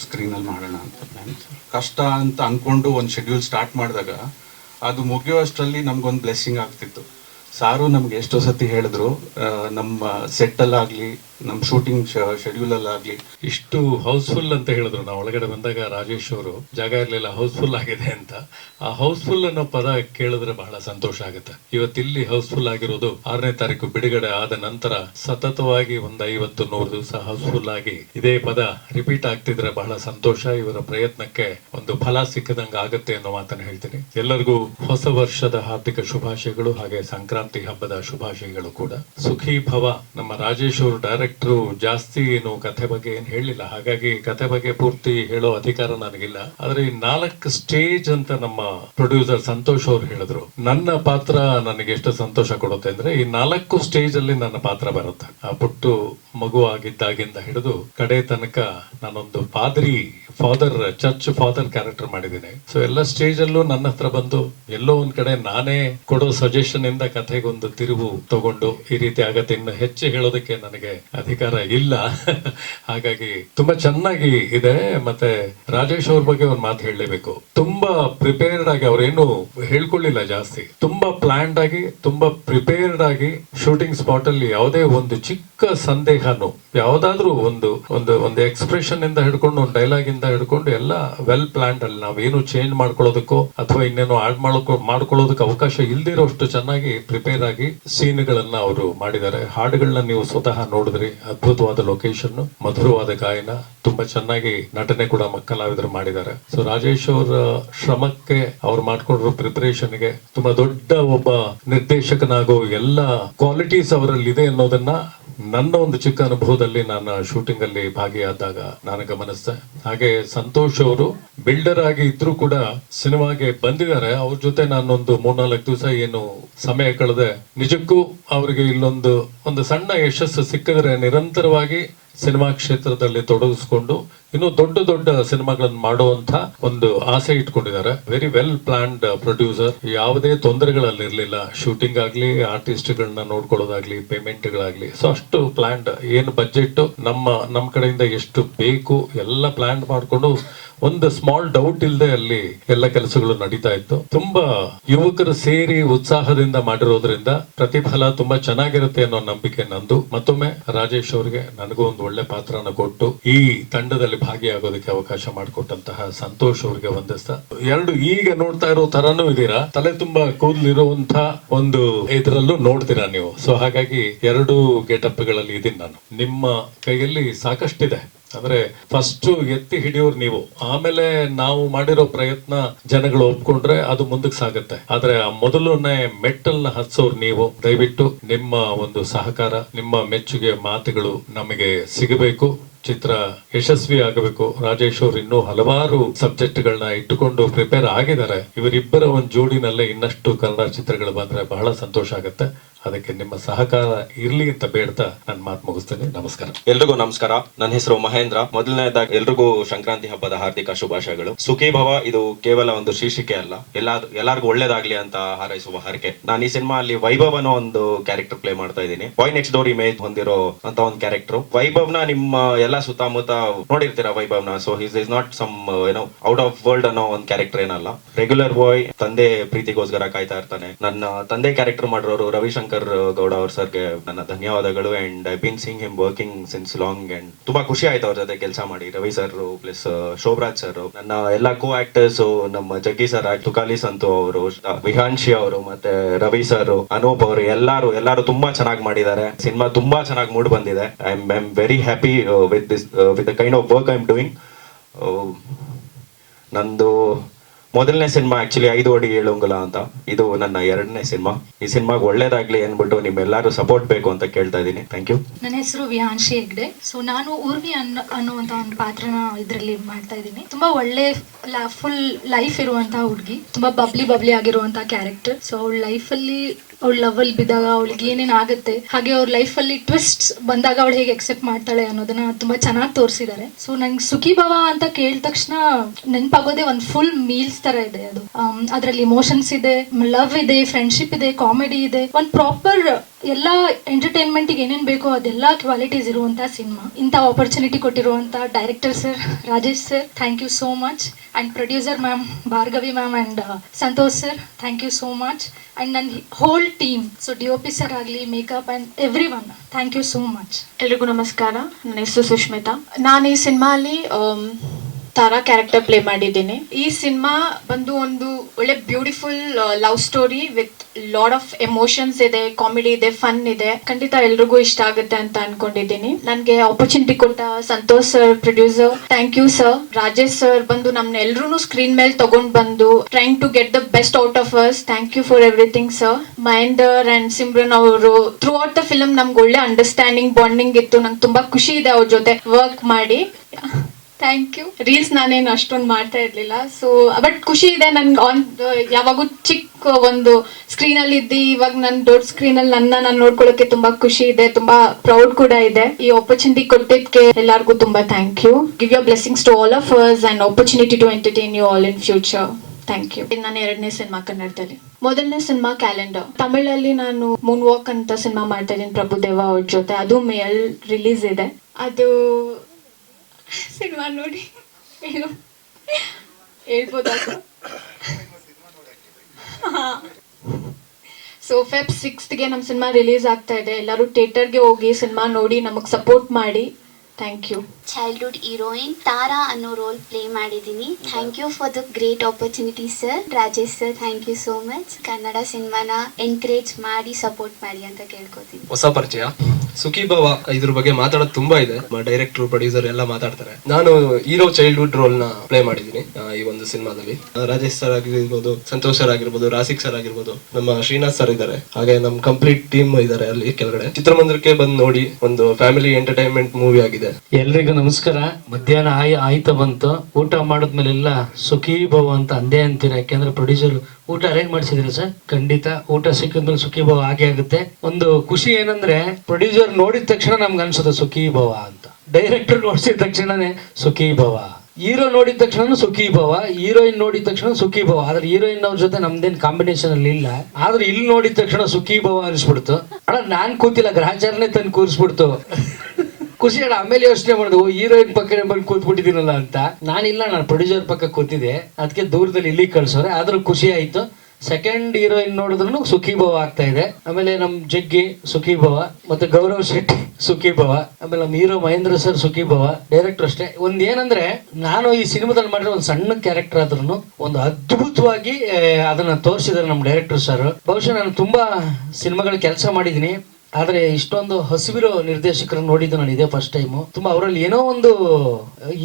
ಸ್ಕ್ರೀನಲ್ಲಿ ಮಾಡೋಣ ಅಂತ ಪ್ಲಾನ್. ಕಷ್ಟ ಅಂತ ಅನ್ಕೊಂಡು ಒಂದು ಶೆಡ್ಯೂಲ್ ಸ್ಟಾರ್ಟ್ ಮಾಡಿದಾಗ ಅದು ಮುಗಿಯುವಷ್ಟರಲ್ಲಿ ನಮ್ಗೊಂದು ಬ್ಲೆಸ್ಸಿಂಗ್ ಆಗ್ತಿತ್ತು. ಸಾರು ನಮ್ಗೆ ಎಷ್ಟೋ ಸತಿ ಹೇಳಿದ್ರು, ನಮ್ಮ ಸೆಟ್ಟಲ್ಲಾಗಲಿ ನಮ್ಮ ಶೂಟಿಂಗ್ ಶೆಡ್ಯೂಲಲ್ಲಾಗಲಿ ಇಷ್ಟು ಹೌಸ್ಫುಲ್ ಅಂತ ಹೇಳಿದ್ರು. ನಾವು ಒಳಗಡೆ ಬಂದಾಗ ರಾಜೇಶ್ ಅವರು ಜಾಗ ಇರಲಿಲ್ಲ, ಹೌಸ್ಫುಲ್ ಆಗಿದೆ ಅಂತ. ಆ ಹೌಸ್ಫುಲ್ ಅನ್ನೋ ಪದ ಕೇಳಿದ್ರೆ ಬಹಳ ಸಂತೋಷ ಆಗುತ್ತೆ. ಇವತ್ತಿಲ್ಲಿ ಹೌಸ್ಫುಲ್ ಆಗಿರೋದು 6ನೇ ತಾರೀಕು ಬಿಡುಗಡೆ ಆದ ನಂತರ ಸತತವಾಗಿ ಒಂದು 50-100 ದಿವಸ ಹೌಸ್ಫುಲ್ ಆಗಿ ಇದೇ ಪದ ರಿಪೀಟ್ ಆಗ್ತಿದ್ರೆ ಬಹಳ ಸಂತೋಷ. ಇವರ ಪ್ರಯತ್ನಕ್ಕೆ ಒಂದು ಫಲ ಸಿಕ್ಕದಂಗ ಆಗುತ್ತೆ ಅನ್ನೋ ಮಾತನ್ನು ಹೇಳ್ತೀನಿ. ಎಲ್ಲರಿಗೂ ಹೊಸ ವರ್ಷದ ಹಾರ್ದಿಕ ಶುಭಾಶಯಗಳು, ಹಾಗೆ ಸಂಕ್ರಾಂತಿ ಹಬ್ಬದ ಶುಭಾಶಯಗಳು ಕೂಡ. ಸುಖೀ ಭವ. ನಮ್ಮ ರಾಜೇಶ್ ಅವರು ಡೈರೆಕ್ಟ್ ಜಾಸ್ತಿ ಏನು ಕಥೆ ಬಗ್ಗೆ ಏನ್ ಹೇಳಿಲ್ಲ, ಹಾಗಾಗಿ ಕಥೆ ಬಗ್ಗೆ ಪೂರ್ತಿ ಹೇಳೋ ಅಧಿಕಾರ ನನಗಿಲ್ಲ. ಆದ್ರೆ ಈ 4 ಸ್ಟೇಜ್ ಅಂತ ನಮ್ಮ ಪ್ರೊಡ್ಯೂಸರ್ ಸಂತೋಷ್ ಅವರು ಹೇಳಿದ್ರು. ನನ್ನ ಪಾತ್ರ ನನಗೆ ಎಷ್ಟು ಸಂತೋಷ ಕೊಡುತ್ತೆ ಅಂದ್ರೆ, ಈ 4 ಸ್ಟೇಜ್ ಅಲ್ಲಿ ನನ್ನ ಪಾತ್ರ ಬರುತ್ತೆ. ಆ ಪುಟ್ಟು ಮಗು ಆಗಿದ್ದಾಗಿಂದ ಹಿಡಿದು ಕಡೆ ತನಕ ನಾನೊಂದು ಚರ್ಚ್ ಫಾದರ್ ಕ್ಯಾರೆಕ್ಟರ್ ಮಾಡಿದ್ದೀನಿ. ಸೊ ಎಲ್ಲ ಸ್ಟೇಜ್ ಅಲ್ಲೂ ನನ್ನ ಹತ್ರ ಬಂದು ಎಲ್ಲೋ ಒಂದ್ ಕಡೆ ನಾನೇ ಕೊಡೋ ಸಜೆಷನ್ ಇಂದ ಕಥೆಗೊಂದು ತಿರುವು ತಗೊಂಡು ಈ ರೀತಿ ಆಗತ್ತೆ. ಇನ್ನು ಹೆಚ್ಚು ಹೇಳೋದಕ್ಕೆ ನನಗೆ ಅಧಿಕಾರ ಇಲ್ಲ. ಹಾಗಾಗಿ ತುಂಬಾ ಚೆನ್ನಾಗಿ ಇದೆ. ಮತ್ತೆ ರಾಜೇಶ್ ಅವ್ರ ಬಗ್ಗೆ ಒಂದ್ ಮಾತು ಹೇಳಲೇಬೇಕು. ತುಂಬಾ ಪ್ರಿಪೇರ್ಡ್ ಆಗಿ, ಅವ್ರೇನು ಹೇಳ್ಕೊಳ್ಳಿಲ್ಲ ಜಾಸ್ತಿ, ತುಂಬಾ ಪ್ಲಾನ್ಡ್ ಆಗಿ, ತುಂಬಾ ಪ್ರಿಪೇರ್ಡ್ ಆಗಿ ಶೂಟಿಂಗ್ ಸ್ಪಾಟ್ ಅಲ್ಲಿ ಯಾವುದೇ ಒಂದು ಚಿಕ್ಕ ಸಂದೇಹನು, ಯಾವ್ದಾದ್ರು ಒಂದು ಎಕ್ಸ್ಪ್ರೆಷನ್ ಇಂದ ಹಿಡ್ಕೊಂಡು, ಒಂದು ಡೈಲಾಗ್ ಇಂದ ಹಿಡ್ಕೊಂಡು ಎಲ್ಲ ವೆಲ್ ಪ್ಲಾನ್ಡ್ ಅಲ್ಲಿ. ನಾವೇನು ಚೇಂಜ್ ಮಾಡ್ಕೊಳ್ಳೋದಕ್ಕೋ ಅಥವಾ ಇನ್ನೇನು ಆಡ್ ಮಾಡ್ಕೊಳ್ಳೋದಕ್ಕೆ ಅವಕಾಶ ಇಲ್ದಿರೋಷ್ಟು ಚೆನ್ನಾಗಿ ಪ್ರಿಪೇರ್ ಆಗಿ ಸೀನ್ಗಳನ್ನ ಅವರು ಮಾಡಿದ್ದಾರೆ. ಹಾಡುಗಳನ್ನ ನೀವು ಸ್ವತಃ ನೋಡಿದ್ರಿ. ಅದ್ಭುತವಾದ ಲೊಕೇಶನ್, ಮಧುರವಾದ ಗಾಯನ, ತುಂಬಾ ಚೆನ್ನಾಗಿ ನಟನೆ ಕೂಡ ಕಲಾವಿದರು ಮಾಡಿದ್ದಾರೆ. ಸೊ ರಾಜೇಶ್ ಅವರ ಶ್ರಮಕ್ಕೆ, ಅವ್ರು ಮಾಡ್ಕೊಂಡಿರೋ ಪ್ರಿಪರೇಷನ್ಗೆ, ತುಂಬಾ ದೊಡ್ಡ ಒಬ್ಬ ನಿರ್ದೇಶಕನಾಗೋ ಎಲ್ಲ ಕ್ವಾಲಿಟೀಸ್ ಅವರಲ್ಲಿ ಇದೆ ಅನ್ನೋದನ್ನ ನನ್ನ ಒಂದು ಚಿಕ್ಕ ಅನುಭವದಲ್ಲಿ ನಾನು ಶೂಟಿಂಗ್ ಅಲ್ಲಿ ಭಾಗಿಯಾದಾಗ ನಾನು ಗಮನಿಸಿದೆ. ಹಾಗೆ ಸಂತೋಷ್ ಅವರು ಬಿಲ್ಡರ್ ಆಗಿ ಇದ್ರು ಕೂಡ ಸಿನಿಮಾಗೆ ಬಂದಿದ್ದಾರೆ. ಅವ್ರ ಜೊತೆ ನಾನೊಂದು 3-4 ದಿವಸ ಏನು ಸಮಯ ಕಳೆದೆ. ನಿಜಕ್ಕೂ ಅವರಿಗೆ ಒಂದು ಸಣ್ಣ ಯಶಸ್ಸು ಸಿಕ್ಕಿದ್ರೆ ನಿರಂತರವಾಗಿ ಸಿನಿಮಾ ಕ್ಷೇತ್ರದಲ್ಲಿ ತೊಡಗಿಸ್ಕೊಂಡು ಇನ್ನು ದೊಡ್ಡ ಸಿನಿಮಾಗಳನ್ನು ಮಾಡುವಂತ ಒಂದು ಆಸೆ ಇಟ್ಕೊಂಡಿದ್ದಾರೆ. Very well planned producer. ಯಾವುದೇ ತೊಂದರೆಗಳಲ್ಲಿ ಇರಲಿಲ್ಲ. ಶೂಟಿಂಗ್ ಆಗ್ಲಿ, ಆರ್ಟಿಸ್ಟ್ ಗಳನ್ನ ನೋಡ್ಕೊಳ್ಳೋದಾಗ್ಲಿ, ಪೇಮೆಂಟ್ ಗಳಾಗ್ಲಿ, ಸೊ ಅಷ್ಟು ಪ್ಲಾನ್ಡ್. ಏನು ಬಜೆಟ್ ನಮ್ಮ ಕಡೆಯಿಂದ ಎಷ್ಟು ಬೇಕು ಎಲ್ಲ ಪ್ಲಾನ್ ಮಾಡ್ಕೊಂಡು ಒಂದು ಸ್ಮಾಲ್ ಡೌಟ್ ಇಲ್ಲದೆ ಅಲ್ಲಿ ಎಲ್ಲ ಕೆಲಸಗಳು ನಡೀತಾ ಇತ್ತು. ತುಂಬಾ ಯುವಕರು ಸೇರಿ ಉತ್ಸಾಹದಿಂದ ಮಾಡಿರೋದ್ರಿಂದ ಪ್ರತಿಫಲ ತುಂಬಾ ಚೆನ್ನಾಗಿರುತ್ತೆ ಅನ್ನೋ ನಂಬಿಕೆ ನಂದು. ಮತ್ತೊಮ್ಮೆ ರಾಜೇಶ್ ಅವರಿಗೆ ನನಗೂ ಒಂದು ಒಳ್ಳೆ ಪಾತ್ರನ ಕೊಟ್ಟು ಈ ತಂಡದಲ್ಲಿ ಭಾಗಿಯಾಗೋದಕ್ಕೆ ಅವಕಾಶ ಮಾಡಿಕೊಟ್ಟಂತಹ ಸಂತೋಷ್ ಅವರಿಗೆ ವಂದಿಸ್ತಾ, 2 ಈಗ ನೋಡ್ತಾ ಇರೋ ತರಾನು ಇದೀರಾ, ತಲೆ ತುಂಬಾ ಕೂದಲಿರುವಂತ ಒಂದು ಇದರಲ್ಲೂ ನೋಡ್ತೀರಾ ನೀವು. ಸೊ ಹಾಗಾಗಿ 2 ಗೆಟಪ್ ಗಳಲ್ಲಿ ಇದೀನಿ ನಾನು. ನಿಮ್ಮ ಕೈಯಲ್ಲಿ ಸಾಕಷ್ಟಿದೆ. ಅಂದ್ರೆ ಫಸ್ಟ್ ಎತ್ತಿ ಹಿಡಿಯೋರು ನೀವು, ಆಮೇಲೆ ನಾವು ಮಾಡಿರೋ ಪ್ರಯತ್ನ ಜನಗಳು ಒಪ್ಕೊಂಡ್ರೆ ಅದು ಮುಂದಕ್ಕೆ ಸಾಗುತ್ತೆ. ಆದ್ರೆ ಆ ಮೊದಲನೇ ಮೆಟ್ಟಲ್ನ ಹತ್ಸೋರು ನೀವು. ದಯವಿಟ್ಟು ನಿಮ್ಮ ಒಂದು ಸಹಕಾರ, ನಿಮ್ಮ ಮೆಚ್ಚುಗೆ ಮಾತುಗಳು ನಮಗೆ ಸಿಗಬೇಕು. ಚಿತ್ರ ಯಶಸ್ವಿ ಆಗಬೇಕು. ರಾಜೇಶ್ ಅವರು ಇನ್ನೂ ಹಲವಾರು ಸಬ್ಜೆಕ್ಟ್ ಗಳನ್ನ ಇಟ್ಟುಕೊಂಡು ಪ್ರಿಪೇರ್ ಆಗಿದ್ದಾರೆ. ಇವರಿಬ್ಬರ ಒಂದು ಜೋಡಿನಲ್ಲೇ ಇನ್ನಷ್ಟು ಕನ್ನಡ ಚಿತ್ರಗಳು ಬಂದ್ರೆ ಬಹಳ ಸಂತೋಷ ಆಗುತ್ತೆ. ಅದಕ್ಕೆ ನಿಮ್ಮ ಸಹಕಾರ ಇರ್ಲಿ ಅಂತ ಬೇಡ್ತಾ ನನ್ನ ಮಾತು ಮುಗಿಸ್ತೇನೆ. ನಮಸ್ಕಾರ. ಎಲ್ರಿಗೂ ನಮಸ್ಕಾರ. ನನ್ನ ಹೆಸರು ಮಹೇಂದ್ರ. ಮೊದಲನೇದಾಗಿ ಎಲ್ರಿಗೂ ಸಂಕ್ರಾಂತಿ ಹಬ್ಬದ ಹಾರ್ದಿಕ ಶುಭಾಶಯಗಳು. ಸುಖಿ ಭವ ಇದು ಕೇವಲ ಒಂದು ಶೀರ್ಷಿಕೆ ಅಲ್ಲ, ಎಲ್ಲಾರ್ಗು ಒಳ್ಳೇದಾಗ್ಲಿ ಅಂತ ಹಾರೈಸುವ ಹರಕೆ. ನಾನು ಈ ಸಿನಿಮಾ ಅಲ್ಲಿ ವೈಭವ್ ಅನ್ನೋ ಒಂದು ಕ್ಯಾರೆಕ್ಟರ್ ಪ್ಲೇ ಮಾಡ್ತಾ ಇದ್ದೀನಿ. ಬಾಯ್ ನೆಕ್ಸ್ಟ್ ಡೋರ್ ಇಮೇಜ್ ಹೊಂದಿರೋ ಅಂತ ಒಂದು ಕ್ಯಾರೆಕ್ಟರ್. ವೈಭವ್ ನ ನಿಮ್ಮ ಎಲ್ಲ ಸುತ್ತಮುತ್ತ ನೋಡಿರ್ತೀರಾ ವೈಭವ್ ನ. So his is not some ಏನೋ ಔಟ್ ಆಫ್ ವರ್ಲ್ಡ್ ಅನ್ನೋ ಒಂದು ಕ್ಯಾರೆಕ್ಟರ್ ಏನಲ್ಲ. ರೆಗ್ಯುಲರ್ ಬಾಯ್, ತಂದೆ ಪ್ರೀತಿಗೋಸ್ಕರ ಕಾಯ್ತಾ ಇರ್ತಾನೆ. ನನ್ನ ತಂದೆ ಕ್ಯಾರೆಕ್ಟರ್ ಮಾಡಿರೋರು ರವಿಶಂಕರ್ ಗೌಡ ಅವ್ರ ಸರ್ಗೆ ನನ್ನ ಧನ್ಯವಾದಗಳು. And I been seeing him working since long and ತುಂಬಾ ಖುಷಿ ಆಯ್ತು ಅವ್ರ ಜೊತೆ ಕೆಲಸ ಮಾಡಿ. Ravi sir plus Sobhraj sir, ನನ್ನ ಎಲ್ಲ ಕೋ ಆಕ್ಟರ್ಸ್, ನಮ್ಮ ಜಗ್ಗಿ ಸರ್, ತುಕಾಲಿ ಸಂತು ಅವರು, ವಿಹಾನ್ಶಿ ಅವರು, ಮತ್ತೆ ರವಿ ಸರ್, ಅನೂಪ್ ಅವರು, ಎಲ್ಲಾರು ತುಂಬಾ ಚೆನ್ನಾಗಿ ಮಾಡಿದ್ದಾರೆ. ಸಿನಿಮಾ ತುಂಬಾ ಚೆನ್ನಾಗಿ ಮೂಡ್ ಬಂದಿದೆ. I am very happy with the kind of work I am doing. ನಂದು ಮೊದಲನೇ ಸಿನಿಮಾ ಆಕ್ಚುಲಿ 5 ಅಡಿ 7 ಅಂಗುಲ ಅಂತ. ಇದು ನನ್ನ 2ನೇ ಸಿನಿಮಾ. ಈ ಸಿನಿಮಾಗೆ ಒಳ್ಳೇದಾಗ್ಲಿ ಅಂದ್ಬಿಟ್ಟು ನಿಮ್ಮೆಲ್ಲರೂ ಸಪೋರ್ಟ್ ಬೇಕು ಅಂತ ಕೇಳ್ತಾ ಇದ್ದೀನಿ. Thank you. ನನ್ನ ಹೆಸರು ವಿಹಾನ್ಶಿ ಹೆಗ್ಡೆ. ಸೊ ನಾನು ಊರ್ವಿ ಅನ್ನುವಂತ ಒಂದು ಪಾತ್ರನ ಇದರಲ್ಲಿ ಮಾಡ್ತಾ ಇದ್ದೀನಿ. ತುಂಬಾ ಒಳ್ಳೆ ಫುಲ್ ಲೈಫ್ ಇರುವಂತ ಹುಡುಗಿ, ತುಂಬಾ ಬಬ್ಲಿ ಆಗಿರುವಂತ ಕ್ಯಾರೆಕ್ಟರ್. ಸೊ ಅವಳ ಲೈಫಲ್ಲಿ ಅವಳ ಲವಲ್ ಬಿದ್ದಾಗ ಅವಳಿಗೆ ಏನೇನು ಆಗುತ್ತೆ, ಹಾಗೆ ಅವ್ರ ಲೈಫಲ್ಲಿ ಟ್ವಿಸ್ಟ್ ಬಂದಾಗ ಅವಳು ಹೇಗೆ ಎಕ್ಸೆಪ್ಟ್ ಮಾಡ್ತಾಳೆ ಅನ್ನೋದನ್ನ ತುಂಬಾ ಚೆನ್ನಾಗಿ ತೋರಿಸಿದ್ದಾರೆ. ಸೊ ನಂಗೆ ಸುಖಿ ಭವ ಅಂತ ಕೇಳಿದ ತಕ್ಷಣ ನೆನಪಾಗೋದೇ ಒಂದು ಫುಲ್ ಮೀಲ್ಸ್ ತರ ಇದೆ. ಅದು ಅದರಲ್ಲಿ ಇಮೋಷನ್ಸ್ ಇದೆ, ಲವ್ ಇದೆ, ಫ್ರೆಂಡ್ಶಿಪ್ ಇದೆ, ಕಾಮಿಡಿ ಇದೆ, ಒಂದು ಪ್ರಾಪರ್ ಎಲ್ಲ ಎಂಟರ್ಟೈನ್ಮೆಂಟ್ ಏನೇನ್ ಬೇಕೋ ಅದೆಲ್ಲ ಕ್ವಾಲಿಟೀಸ್ ಇರುವಂತ ಸಿನಿಮಾ. ಇಂಥ ಆಪರ್ಚುನಿಟಿ ಕೊಟ್ಟಿರುವಂತ director sir Rajesh sir, thank you so much. And producer ma'am Bhargavi ma'am and Santosh sir, thank you so much. And ನನ್ನ whole team, so DOP sir ಆಗಲಿ, makeup and everyone, thank you so much. ಎಲ್ರಿಗೂ ನಮಸ್ಕಾರ. ನನ್ನ ಹೆಸರು ಸುಷ್ಮಿತಾ. ನಾನು ಈ cinema ಅಲ್ಲಿ ತಾರಾ character play ಮಾಡಿದ್ದೀನಿ. ಈ ಸಿನಿಮಾ ಬಂದು ಒಂದು ಒಳ್ಳೆ beautiful love story with lot of emotions ಇದೆ, ಕಾಮಿಡಿ ಇದೆ, ಫನ್ ಇದೆ. ಖಂಡಿತ ಎಲ್ರಿಗೂ ಇಷ್ಟ ಆಗುತ್ತೆ ಅಂತ ಅನ್ಕೊಂಡಿದ್ದೀನಿ. ನನಗೆ ಆಪರ್ಚುನಿಟಿ ಕೊಟ್ಟ Santhosh sir, producer, thank you sir. Rajesh sir ಬಂದು ನಮ್ನ ಎಲ್ರೂ ಸ್ಕ್ರೀನ್ ಮೇಲೆ ತಗೊಂಡ್ ಬಂದು trying to get the best out of us. Thank you for everything sir. Mahender and Simran ಅವರು ಥ್ರೂ ಔಟ್ ದ ಫಿಲ್ಮ್ ನಮ್ಗೆ ಒಳ್ಳೆ ಅಂಡರ್ಸ್ಟ್ಯಾಂಡಿಂಗ್, ಬಾಂಡಿಂಗ್ ಇತ್ತು. ನಂಗೆ ತುಂಬಾ ಖುಷಿ ಇದೆ ಅವ್ರ ಜೊತೆ ವರ್ಕ್ ಮಾಡಿ. Thank you. ರೀಲ್ಸ್ ನಾನೇನು ಅಷ್ಟೊಂದು ಮಾಡ್ತಾ ಇರ್ಲಿಲ್ಲ, ಸೊ ಬಟ್ ಖುಷಿ ಇದೆ ನನ್ಗೆ. ಯಾವಾಗೂ ಚಿಕ್ಕ ಒಂದು ಸ್ಕ್ರೀನ್ ಅಲ್ಲಿ ಇದ್ದು ಇವಾಗ ನನ್ನ ದೊಡ್ಡ ಸ್ಕ್ರೀನ್ ಅಲ್ಲಿ ನಾನು ನೋಡ್ಕೊಳ್ಳೋಕೆ ತುಂಬಾ ಖುಷಿ ಇದೆ, ತುಂಬಾ ಪ್ರೌಡ್ ಕೂಡ ಇದೆ. ಈ ಆಪರ್ಚುನಿಟಿ ಕೊಟ್ಟಿದ್ದಕ್ಕೆ ಎಲ್ಲರಿಗೂ ತುಂಬಾ thank you. Give your blessings to all of us and opportunity to entertain you all in future. Thank you. ನನ್ನ 2ನೇ ಸಿನಿಮಾ ಕನ್ನಡದಲ್ಲಿ. ಮೊದಲನೇ ಸಿನಿಮಾ ಕ್ಯಾಲೆಂಡರ್. ತಮಿಳಲ್ಲಿ ನಾನು ಮೂನ್ ವಾಕ್ ಅಂತ ಸಿನಿಮಾ ಮಾಡ್ತಾ ಇದ್ದೀನಿ ಪ್ರಭುದೇವ ಅವ್ರ ಜೊತೆ. ಅದು ಮೇಲ್ ರಿಲೀಸ್ ಇದೆ. ಅದು ಸಿನಿಮಾ ನೋಡಿ ಏನು ಹೇಳ್ಬೋದಾ? ಸೊ Feb 6th ನಮ್ಮ ಸಿನಿಮಾ ರಿಲೀಸ್ ಆಗ್ತಾ ಇದೆ. ಎಲ್ಲರೂ ಥಿಯೇಟರ್ಗೆ ಹೋಗಿ ಸಿನಿಮಾ ನೋಡಿ ನಮಗೆ ಸಪೋರ್ಟ್ ಮಾಡಿ. Thank you. Childhood heroine Tara ಅನ್ನೋ ರೋಲ್ ಪ್ಲೇ ಮಾಡಿದ್ದೀನಿ. Thank you for the great opportunity sir. Rajesh sir, thank you so much. Kannada ಸಿನಿಮಾನ ಎನ್ಕರೇಜ್ ಮಾಡಿ ಸಪೋರ್ಟ್ ಮಾಡಿ ಅಂತ ಕೇಳ್ಕೊತೀನಿ. ಹೊಸ ಪರಿಚಯ ಸುಖಿ ಭವ, ಇದ್ರ ಬಗ್ಗೆ ಮಾತಾಡೋದು ತುಂಬಾ ಇದೆ. ಡೈರೆಕ್ಟರ್, ಪ್ರೊಡ್ಯೂಸರ್ ಎಲ್ಲ ಮಾತಾಡ್ತಾರೆ. ನಾನು ಹೀರೋ ಚೈಲ್ಡ್ಹುಡ್ ರೋಲ್ ನ ಪ್ಲೇ ಮಾಡಿದ್ದೀನಿ ಈ ಒಂದು ಸಿನಿಮಾದಲ್ಲಿ. ರಾಜೇಶ್ ಸರ್ ಆಗಿರ್ಬೋದು, ಸಂತೋಷ್ ಸರ್ ಆಗಿರ್ಬೋದು, ರಾಸಿಕ್ ಸರ್ ಆಗಿರ್ಬೋದು, ನಮ್ಮ ಶ್ರೀನಾಥ್ ಸರ್ ಇದ್ದಾರೆ, ಹಾಗೆ ನಮ್ಮ ಕಂಪ್ಲೀಟ್ ಟೀಮ್ ಇದ್ದಾರೆ ಅಲ್ಲಿ ಕೆಳಗಡೆ. ಚಿತ್ರಮಂದಿರಕ್ಕೆ ಬಂದು ನೋಡಿ, ಒಂದು ಫ್ಯಾಮಿಲಿ ಎಂಟರ್ಟೈನ್ಮೆಂಟ್ ಮೂವಿ ಆಗಿದೆ. ಎಲ್ರಿಗೂ ನಮಸ್ಕಾರ. ಮಧ್ಯಾಹ್ನ ಆಯ್ತಾ ಬಂತು. ಊಟ ಮಾಡಿದ್ಮೇಲೆಲ್ಲ ಸುಖಿ ಭವ ಅಂತ ಅಂದೇ ಅಂತೀರ, ಯಾಕೆಂದ್ರೆ ಪ್ರೊಡ್ಯೂಸರ್ ಊಟ ಅರೇಂಜ್ ಮಾಡಿಸಿದ್ರಿ ಸರ್. ಖಂಡಿತ ಊಟ ಸಿಕ್ಕಿದ್ಮೇಲೆ ಸುಖಿ ಭವ ಆಗೇ ಆಗುತ್ತೆ. ಒಂದು ಖುಷಿ ಏನಂದ್ರೆ ಪ್ರೊಡ್ಯೂಸರ್ ನೋಡಿದ ತಕ್ಷಣ ನಮ್ಗೆ ಅನ್ಸುತ್ತೆ ಸುಖಿ ಭವ ಅಂತ, ಡೈರೆಕ್ಟರ್ ನೋಡಿಸಿದ ತಕ್ಷಣನೇ ಸುಖಿ ಭವ, ಹೀರೋ ನೋಡಿದ ತಕ್ಷಣ ಸುಖಿ ಭವ, ಹೀರೋಯಿನ್ ನೋಡಿದ ತಕ್ಷಣ ಸುಖಿ ಭವ. ಆದ್ರೆ ಹೀರೋಯಿನ್ ಅವ್ರ ಜೊತೆ ನಮ್ದೇನ್ ಕಾಂಬಿನೇಷನ್ ಅಲ್ಲಿ ಇಲ್ಲ. ಆದ್ರೆ ಇಲ್ಲಿ ನೋಡಿದ ತಕ್ಷಣ ಸುಖಿ ಭವ ಅನ್ಸ್ಬಿಡ್ತು. ಅಣ್ಣ ನಾನ್ ಕೂತಿಲ್ಲ, ಗ್ರಹಚಾರನೇ ತಂದು ಕೂರಿಸ್ಬಿಡ್ತು. ಖುಷಿ ಅಣ್ಣ. ಆಮೇಲೆ ಯೋಚನೆ ಮಾಡಿದೆ, ಹೀರೋಯಿನ್ ಪಕ್ಕ ಬಂದು ಕೂತ್ಬಿಟ್ಟಿದ್ದೀನಲ್ಲ ಅಂತ. ನಾನಿಲ್ಲ, ನಾನು ಪ್ರೊಡ್ಯೂಸರ್ ಪಕ್ಕ ಕೂತಿದ್ದೆ, ಅದಕ್ಕೆ ದೂರದಲ್ಲಿ ಇಲ್ಲಿ ಕಳ್ಸೋರೆ. ಆದ್ರೂ ಖುಷಿ ಆಯ್ತು. ಸೆಕೆಂಡ್ ಹೀರೋಯಿನ್ ನೋಡಿದ್ರು ಸುಖಿ ಭವ ಆಗ್ತಾ ಇದೆ. ಆಮೇಲೆ ನಮ್ ಜಗ್ಗಿ ಸುಖಿ ಭವ, ಮತ್ತೆ ಗೌರವ್ ಶೆಟ್ಟಿ ಸುಖಿ ಭವ, ಆಮೇಲೆ ನಮ್ ಹೀರೋ ಮಹೇಂದ್ರ ಸರ್ ಸುಖಿ ಭವ, ಡೈರೆಕ್ಟರ್ ಅಷ್ಟೇ. ಒಂದ್ ಏನಂದ್ರೆ ನಾನು ಈ ಸಿನಿಮಾದಲ್ಲಿ ಮಾಡಿರೋ ಒಂದು ಸಣ್ಣ ಕ್ಯಾರೆಕ್ಟರ್ ಆದ್ರೂ ಒಂದು ಅದ್ಭುತವಾಗಿ ಅದನ್ನ ತೋರಿಸಿದಾರೆ ನಮ್ ಡೈರೆಕ್ಟರ್ ಸರ್. ಬಹುಶಃ ನಾನು ತುಂಬಾ ಸಿನಿಮಾಗಳ ಕೆಲಸ ಮಾಡಿದೀನಿ, ಆದ್ರೆ ಇಷ್ಟೊಂದು ಹಸಿವಿರೋ ನಿರ್ದೇಶಕರನ್ನು ನೋಡಿದ್ದು ನಾನು ಇದೇ ಫಸ್ಟ್ ಟೈಮು. ತುಂಬಾ ಅವರಲ್ಲಿ ಏನೋ ಒಂದು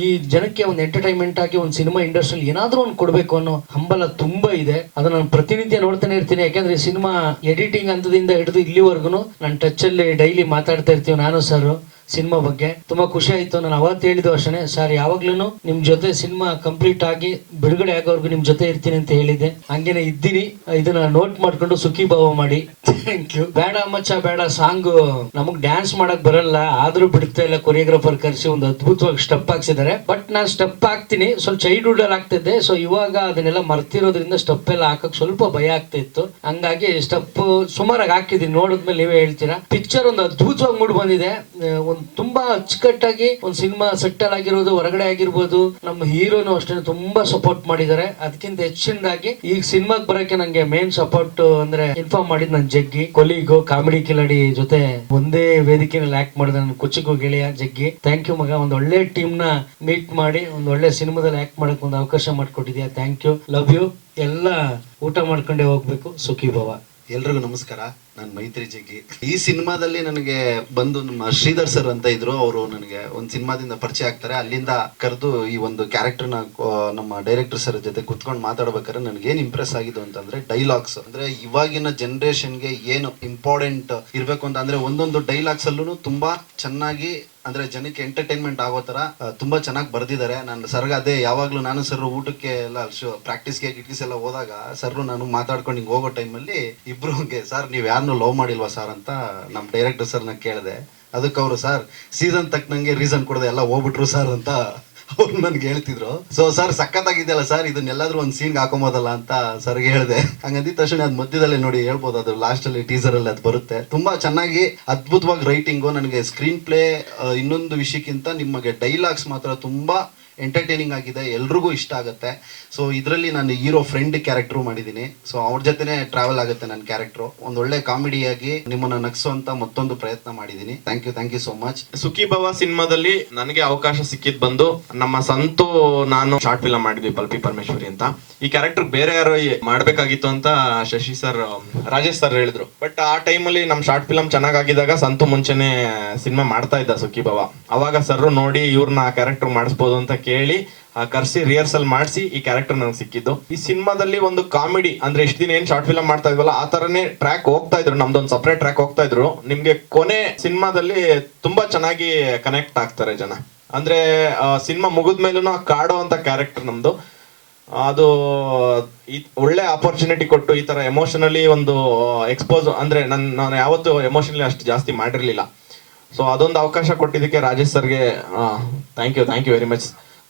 ಈ ಜನಕ್ಕೆ ಒಂದು ಎಂಟರ್ಟೈನ್ಮೆಂಟ್ ಆಗಿ ಒಂದು ಸಿನಿಮಾ ಇಂಡಸ್ಟ್ರಿಯಲ್ಲಿ ಏನಾದ್ರೂ ಒಂದು ಕೊಡ್ಬೇಕು ಅನ್ನೋ ಹಂಬಲ ತುಂಬಾ ಇದೆ. ಅದನ್ನ ನಾನು ಪ್ರತಿನಿತ್ಯ ನೋಡ್ತಾನೆ ಇರ್ತೀನಿ. ಯಾಕಂದ್ರೆ ಸಿನಿಮಾ ಎಡಿಟಿಂಗ್ ಹಂತದಿಂದ ಹಿಡಿದು ಇಲ್ಲಿವರೆಗೂ ನಾನು ಟಚ್ ಅಲ್ಲಿ ಡೈಲಿ ಮಾತಾಡ್ತಾ ಇರ್ತೀವಿ ನಾನು ಸರ್. ಸಿನಿಮಾ ಬಗ್ಗೆ ತುಂಬಾ ಖುಷಿ ಆಯ್ತು. ನಾನು ಅವತ್ತು ಹೇಳಿದ್ದು ಅಷ್ಟೇ ಸರ್, ಯಾವಾಗ್ಲೂ ನಿಮ್ ಜೊತೆ ಸಿನಿಮಾ ಕಂಪ್ಲೀಟ್ ಆಗಿ ಬಿಡುಗಡೆ ಆಗೋವರೆಗೂ ನಿಮ್ ಜೊತೆ ಇರ್ತೀನಿ ಅಂತ ಹೇಳಿದ್ದೆ. ಹಂಗೇನೆ ಇದ್ದೀನಿ. ಇದನ್ನ ನೋಟ್ ಮಾಡ್ಕೊಂಡು ಸುಖಿ ಭಾವ ಮಾಡಿ. Thank you. ಬೇಡ ಮಚ್ಚ ಬೇಡ ಸಾಂಗ್ ನಮಗ್ ಡ್ಯಾನ್ಸ್ ಮಾಡಕ್ ಬರಲ್ಲ, ಆದ್ರೂ ಬಿಡ್ತಾ ಇಲ್ಲ. ಕೊರಿಯೋಗ್ರಾಫರ್ ಕರೆಸಿ ಒಂದು ಅದ್ಭುತವಾಗಿ ಸ್ಟೆಪ್ ಹಾಕ್ಸಿದ್ದಾರೆ. ಬಟ್ ನಾನು ಸ್ಟೆಪ್ ಹಾಕ್ತೀನಿ, ಸ್ವಲ್ಪ ಚೈಲ್ಡ್ಹುಡ್ ಅಲ್ಲಿ ಆಗ್ತಿದ್ದೆ. ಸೊ ಇವಾಗ ಅದನ್ನೆಲ್ಲ ಮರ್ತಿರೋದ್ರಿಂದ ಸ್ಟೆಪ್ ಎಲ್ಲ ಹಾಕಕ್ ಸ್ವಲ್ಪ ಭಯ ಆಗ್ತಾ ಇತ್ತು. ಹಂಗಾಗಿ ಸ್ಟೆಪ್ ಸುಮಾರಾಗಿ ಹಾಕಿದೀನಿ. ನೋಡಿದ್ಮೇಲೆ ನೀವೇ ಹೇಳ್ತೀರಾ. ಪಿಕ್ಚರ್ ಒಂದು ಅದ್ಭುತವಾಗಿ ಮೂಡ್ ಬಂದಿದೆ. ಒಂದು ತುಂಬಾ ಅಚ್ಚುಕಟ್ಟಾಗಿ ಒಂದು ಸಿನಿಮಾ ಸೆಟ್ಟಲ್ ಆಗಿರೋದು, ಹೊರಗಡೆ ಆಗಿರ್ಬೋದು. ನಮ್ಮ ಹೀರೋನು ಅಷ್ಟೇ ತುಂಬಾ ಸಪೋರ್ಟ್ ಮಾಡಿದ್ದಾರೆ. ಅದಕ್ಕಿಂತ ಹೆಚ್ಚಿನದಾಗಿ ಈಗ ಸಿನಿಮಾಗ್ ಬರಕ್ಕೆ ನಂಗೆ ಮೇನ್ ಸಪೋರ್ಟ್ ಅಂದ್ರೆ ಇನ್ಫಾರ್ಮ್ ಮಾಡಿದ್ ನನ್ ಜಗ್ಗಿ ಕೊಲಿಗು, ಕಾಮಿಡಿ ಕಿಲಾಡಿ ಜೊತೆ ಒಂದೇ ವೇದಿಕೆಯಲ್ಲಿ ಆಕ್ಟ್ ಮಾಡಿದ ನನ್ನ ಕುಚ್ಚಕ್ಕೂ ಗೆಳೆಯ ಜಗ್ಗಿ. ಥ್ಯಾಂಕ್ ಯು ಮಗ. ಒಂದ್ ಒಳ್ಳೆ ಟೀಮ್ ನ ಮೀಟ್ ಮಾಡಿ ಒಂದ್ ಒಳ್ಳೆ ಸಿನಿಮಾದಲ್ಲಿ ಆಕ್ಟ್ ಮಾಡಕ್ ಒಂದು ಅವಕಾಶ ಮಾಡಿಕೊಟ್ಟಿದ್ಯಾ. Thank you, love you. ಎಲ್ಲ ಊಟ ಮಾಡ್ಕೊಂಡೇ ಹೋಗ್ಬೇಕು. ಸುಖಿ ಭವ. ಎಲ್ರಿಗೂ ನಮಸ್ಕಾರ. ನಾನು ಮೈತ್ರಿ ಜಗ್ಗಿ. ಈ ಸಿನಿಮಾದಲ್ಲಿ ನನಗೆ ಬಂದು ನಮ್ಮ ಶ್ರೀಧರ್ ಸರ್ ಅಂತ ಇದ್ರು. ಅವರು ನನಗೆ ಒಂದು ಸಿನಿಮಾದಿಂದ ಪರಿಚಯ ಆಗ್ತಾರೆ. ಅಲ್ಲಿಂದ ಕರೆದು ಈ ಒಂದು ಕ್ಯಾರೆಕ್ಟರ್ನ ನಮ್ಮ ಡೈರೆಕ್ಟರ್ ಸರ್ ಜೊತೆ ಕುತ್ಕೊಂಡು ಮಾತಾಡ್ಬೇಕಾದ್ರೆ ನನಗೆ ಏನ್ ಇಂಪ್ರೆಸ್ ಆಗಿದ್ದು ಅಂತಂದ್ರೆ ಡೈಲಾಗ್ಸ್. ಅಂದ್ರೆ ಇವಾಗಿನ ಜನರೇಷನ್ಗೆ ಏನು ಇಂಪಾರ್ಟೆಂಟ್ ಇರ್ಬೇಕು ಅಂತ ಅಂದ್ರೆ ಒಂದೊಂದು ಡೈಲಾಗ್ಸ್ ಅಲ್ಲೂ ತುಂಬಾ ಚೆನ್ನಾಗಿ ಅಂದ್ರೆ ಜನಕ್ಕೆ ಎಂಟರ್ಟೈನ್ಮೆಂಟ್ ಆಗೋ ತರ ತುಂಬಾ ಚೆನ್ನಾಗಿ ಬರ್ದಿದ್ದಾರೆ. ನಾನು ಸರ್ಗ ಅದೇ ಯಾವಾಗ್ಲೂ ನಾನು ಸರ್ ಊಟಕ್ಕೆ ಎಲ್ಲ ಪ್ರಾಕ್ಟೀಸ್ಗೆ ಗಿಟ್ಕೀಸ್ ಎಲ್ಲ ಹೋದಾಗ ಸರ್ ನಾನು ಮಾತಾಡ್ಕೊಂಡು ಹಿಂಗೆ ಹೋಗೋ ಟೈಮಲ್ಲಿ ಇಬ್ರು ಸರ್ ನೀವು ಯಾರನ್ನೂ ಲವ್ ಮಾಡಿಲ್ವಾ ಸರ್ ಅಂತ ನಮ್ಮ ಡೈರೆಕ್ಟರ್ ಸರ್ನ ಕೇಳಿದೆ. ಅದಕ್ಕೆ ಅವರು ಸರ್ ಸೀಸನ್ ತಕ್ಕನಂಗೆ ರೀಸನ್ ಕೊಡದೆ ಎಲ್ಲ ಹೋಗ್ಬಿಟ್ರು ಸರ್ ಅಂತ ಅವ್ರು ನನ್ಗೆ ಹೇಳ್ತಿದ್ರು. ಸೊ ಸರ್ ಸಖತ್ತಾಗಿದೆಯಲ್ಲ ಸರ್, ಇದನ್ನೆಲ್ಲಾದ್ರೂ ಒಂದು ಸೀನ್ಗೆ ಹಾಕೊಂಬೋದಲ್ಲ ಅಂತ ಸರ್ಗೆ ಹೇಳಿದೆ. ಹಂಗಂದಿದ ತಕ್ಷಣ ಅದ್ ಮಧ್ಯದಲ್ಲೇ ನೋಡಿ ಹೇಳ್ಬೋದು, ಅದು ಲಾಸ್ಟ್ ಅಲ್ಲಿ ಟೀಸರ್ ಅಲ್ಲಿ ಅದು ಬರುತ್ತೆ. ತುಂಬಾ ಚೆನ್ನಾಗಿ ಅದ್ಭುತವಾಗಿ ರೈಟಿಂಗು. ನನಗೆ ಸ್ಕ್ರೀನ್ ಪ್ಲೇ ಇನ್ನೊಂದು ವಿಷಯಕ್ಕಿಂತ ನಿಮಗೆ ಡೈಲಾಗ್ಸ್ ಮಾತ್ರ ತುಂಬಾ ಎಂಟರ್ಟೈನಿಂಗ್ ಆಗಿದೆ, ಎಲ್ರಿಗೂ ಇಷ್ಟ ಆಗುತ್ತೆ. ಸೊ ಇದರಲ್ಲಿ ನಾನು ಹೀರೋ ಫ್ರೆಂಡ್ ಕ್ಯಾರೆಕ್ಟರ್ ಮಾಡಿದ್ದೀನಿ. ಸೊ ಅವ್ರ ಜೊತೆನೆ ಟ್ರಾವೆಲ್ ಆಗುತ್ತೆ ನನ್ನ ಕ್ಯಾರೆಕ್ಟರ್. ಒಂದು ಒಳ್ಳೆ ಕಾಮಿಡಿಯಾಗಿ ನಿಮ್ಮನ್ನ ನಗಿಸುವಂತ ಮತ್ತೊಂದು ಪ್ರಯತ್ನ ಮಾಡಿದ್ದೀನಿ. Thank you so much. Sukhi Bhava ಸಿನಿಮಾದಲ್ಲಿ ನನಗೆ ಅವಕಾಶ ಸಿಕ್ಕಿದ್ ಬಂದು ನಮ್ಮ ಸಂತು ನಾನು ಶಾರ್ಟ್ ಫಿಲಂ ಮಾಡಿದ್ವಿ ಪಲ್ಪಿ ಪರಮೇಶ್ವರಿ ಅಂತ. ಈ ಕ್ಯಾರೆಕ್ಟರ್ ಬೇರೆ ಯಾರು ಮಾಡ್ಬೇಕಾಗಿತ್ತು ಅಂತ ಶಶಿ ಸರ್, ರಾಜೇಶ್ ಸರ್ ಹೇಳಿದ್ರು. ಬಟ್ ಆ ಟೈಮಲ್ಲಿ ನಮ್ ಶಾರ್ಟ್ ಫಿಲಂ ಚೆನ್ನಾಗಿದ್ದಾಗ ಸಂತು ಮುಂಚೆನೆ ಸಿನಿಮಾ ಮಾಡ್ತಾ ಇದ್ದ ಸುಖಿ ಭವ. ಅವಾಗ ಸರ್ ನೋಡಿ ಇವ್ರನ್ನ ಆ ಕ್ಯಾರೆಕ್ಟರ್ ಮಾಡಿಸ್ಬೋದು ಅಂತ ಕೇಳಿ ಕರ್ಸಿ ರಿಹರ್ಸಲ್ ಮಾಡಿಸಿ ಈ ಕ್ಯಾರೆಕ್ಟರ್ ನನಗೆ ಸಿಕ್ಕಿದ್ದು. ಈ ಸಿನಿಮಾದಲ್ಲಿ ಒಂದು ಕಾಮಿಡಿ ಅಂದ್ರೆ ಇಷ್ಟ ದಿನ ಏನ್ ಶಾರ್ಟ್ ಫಿಲಂ ಮಾಡ್ತಾ ಇದ್ವಲ್ಲ ಆ ತರನೇ ಟ್ರ್ಯಾಕ್ ಹೋಗ್ತಾ ಇದ್ರು. ನಮ್ದೊಂದು ಸಪರೇಟ್ ಟ್ರ್ಯಾಕ್ ಹೋಗ್ತಾ ಇದ್ರು. ನಿಮ್ಗೆ ಕೊನೆ ಸಿನಿಮಾದಲ್ಲಿ ತುಂಬಾ ಚೆನ್ನಾಗಿ ಕನೆಕ್ಟ್ ಆಗ್ತಾರೆ ಜನ. ಅಂದ್ರೆ ಸಿನಿಮಾ ಮುಗಿದ್ಮೇಲೂ ಕಾಡೋ ಅಂತ ಕ್ಯಾರೆಕ್ಟರ್ ನಮ್ದು. ಅದು ಒಳ್ಳೆ ಆಪರ್ಚುನಿಟಿ ಕೊಟ್ಟು ಈ ತರ ಎಮೋಷನಲಿ ಒಂದು ಎಕ್ಸ್ಪೋಸ್ ಅಂದ್ರೆ ನಾನು ಯಾವತ್ತು ಎಮೋಷನಲಿ ಅಷ್ಟು ಜಾಸ್ತಿ ಮಾಡಿರ್ಲಿಲ್ಲ. ಸೊ ಅದೊಂದು ಅವಕಾಶ ಕೊಟ್ಟಿದ್ದಕ್ಕೆ ರಾಜೇಶ್ ಸರ್ಗೆ ಥ್ಯಾಂಕ್ ಯು ವೆರಿ ಮಚ್.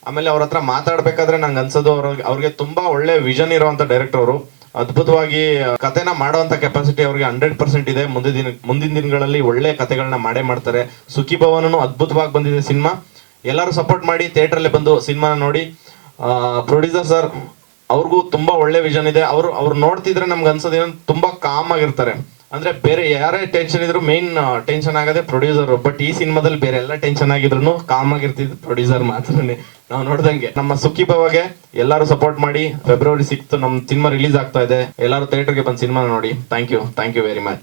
ಆಮೇಲೆ ಅವ್ರ ಹತ್ರ ಮಾತಾಡ್ಬೇಕಾದ್ರೆ ನಂಗೆ ಅನ್ಸೋದು ಅವ್ರಿಗೆ ತುಂಬಾ ಒಳ್ಳೆ ವಿಷನ್ ಇರುವಂತ ಡೈರೆಕ್ಟರ್ ಅವರು. ಅದ್ಭುತವಾಗಿ ಕತೆನ ಮಾಡುವಂತ ಕೆಪಾಸಿಟಿ ಅವ್ರಿಗೆ 100% ಇದೆ. ಮುಂದಿನ ದಿನಗಳಲ್ಲಿ ಒಳ್ಳೆ ಕತೆಗಳನ್ನ ಮಾಡ್ತಾರೆ. ಸುಖಿ ಭವನನು ಅದ್ಭುತವಾಗಿ ಬಂದಿದೆ ಸಿನಿಮಾ. ಎಲ್ಲರೂ ಸಪೋರ್ಟ್ ಮಾಡಿ ಥಿಯೇಟರ್ ಬಂದು ಸಿನಿಮಾನ ನೋಡಿ. ಪ್ರೊಡ್ಯೂಸರ್ ಸರ್ ಅವ್ರಿಗೂ ತುಂಬಾ ಒಳ್ಳೆ ವಿಷನ್ ಇದೆ. ಅವ್ರು ನೋಡ್ತಿದ್ರೆ ನಮ್ಗೆ ಅನ್ಸೋದೇನೋ ತುಂಬಾ ಕಾಮ್ ಆಗಿರ್ತಾರೆ. ಅಂದ್ರೆ ಬೇರೆ ಯಾರೇ ಟೆನ್ಷನ್ ಇದ್ರು ಮೇನ್ ಟೆನ್ಷನ್ ಆಗದೆ ಪ್ರೊಡ್ಯೂಸರ್. ಬಟ್ ಈ ಸಿನಿಮಾದಲ್ಲಿ ಬೇರೆ ಎಲ್ಲ ಟೆನ್ಷನ್ ಆಗಿದ್ರು ಕಾಮ್ ಆಗಿರ್ತಿದ್ರು ಪ್ರೊಡ್ಯೂಸರ್ ಮಾತ್ರನೇ. ನಾವು ನೋಡ್ದಂಗೆ ನಮ್ಮ ಸುಖಿ ಭವಗೆ ಎಲ್ಲರೂ ಸಪೋರ್ಟ್ ಮಾಡಿ. February 6th ನಮ್ ಸಿನಿಮಾ ರಿಲೀಸ್ ಆಗ್ತಾ ಇದೆ. ಎಲ್ಲರೂ ಥಿಯೇಟರ್ಗೆ ಬಂದು ಸಿನಿಮಾ ನೋಡಿ. Thank you very much.